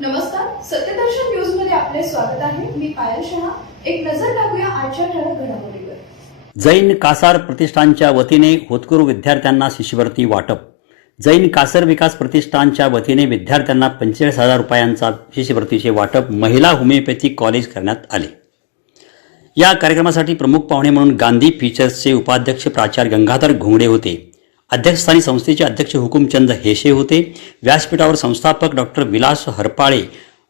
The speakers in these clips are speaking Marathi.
नमस्कार सत्यदर्शन न्यूजमध्ये आपले स्वागत आहे. मी पायल शहा. एक नजर टाकूया आजच्या ठळक घडामोडीवर. जैन कासार प्रतिष्ठानच्या वतीने होतकरू विद्यार्थ्यांना शिष्यवृत्ती वाटप. जैन कासर विकास प्रतिष्ठानच्या वतीने विद्यार्थ्यांना पंचेचाळीस हजार रुपयांचा शिष्यवृत्तीचे वाटप महिला होमिओपॅथिक कॉलेज करण्यात आले. या कार्यक्रमासाठी प्रमुख पाहुणे म्हणून गांधी फीचर्सचे उपाध्यक्ष प्राचार्य गंगाधर घोंगडे होते. अध्यक्षस्थानी संस्थेचे अध्यक्ष हुकुमचंद हेशे होते. व्यासपीठावर संस्थापक डॉक्टर विलास हरपाळे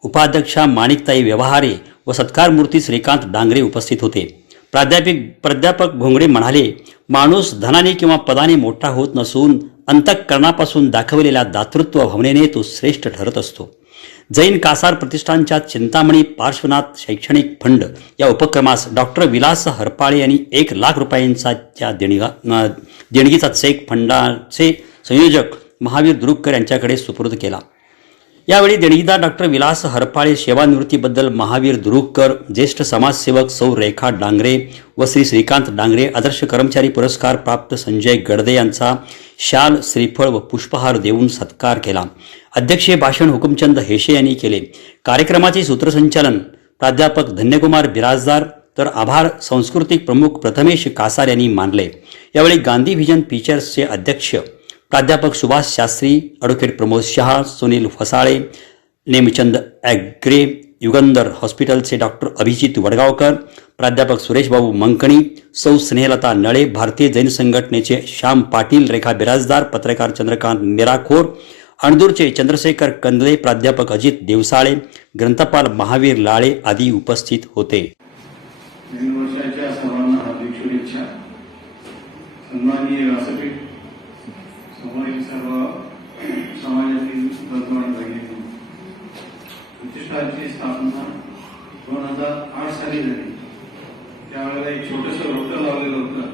उपाध्यक्षा माणिकताई व्यवहारे व सत्कारमूर्ती श्रीकांत डांगरे उपस्थित होते. प्राध्यापिक प्राध्यापक घोंगडे म्हणाले माणूस धनाने किंवा पदाने मोठा होत नसून अंतःकरणापासून दाखवलेल्या दातृत्व भावनेने तो श्रेष्ठ ठरत असतो. जैन कासार प्रतिष्ठानच्या चिंतामणी पार्श्वनाथ शैक्षणिक फंड या उपक्रमास डॉक्टर विलास हरपाळे यांनी एक लाख रुपयांचा त्या देणगा देणगीचा चेक फंडाचे संयोजक महावीर दुरुपकर यांच्याकडे सुपूर्द केला. यावेळी देणगीदार डॉक्टर विलास हरपाळे सेवानिवृत्तीबद्दल महावीर दुरुककर ज्येष्ठ समाजसेवक सौ रेखा डांगरे व श्री श्रीकांत डांगरे आदर्श कर्मचारी पुरस्कार प्राप्त संजय गडदे यांचा शाल श्रीफळ व पुष्पहार देऊन सत्कार केला. अध्यक्षीय भाषण हुकुमचंद हेशे यांनी केले. कार्यक्रमाचे सूत्रसंचालन प्राध्यापक धन्यकुमार बिराजदार तर आभार सांस्कृतिक प्रमुख प्रथमेश कासार यांनी मानले. यावेळी गांधी व्हिजन फीचर्सचे अध्यक्ष प्राध्यापक सुभाष शास्त्री ॲडव्होकेट प्रमोद शहा सुनील फसाळे नेमचंद ॲग्रे युगंधर हॉस्पिटलचे डॉक्टर अभिजित वडगावकर प्राध्यापक सुरेशबाबू मंकणी सौ स्नेहलता नळे भारतीय जैन संघटनेचे श्याम पाटील रेखा बिराजदार पत्रकार चंद्रकांत मिराखोर अणदूरचे चंद्रशेखर कंदले प्राध्यापक अजित देवसाळे ग्रंथपाल महावीर लाळे आदी उपस्थित होते. नवीन वर्षाच्या सर्वांना हार्दिक शुभेच्छा. सन्माननीय व्यासपीठ प्रतिष्ठानची स्थापना दोन हजार आठ साली झाली त्यावेळेला एक छोटंसं रोपटं लावलेलं होतं.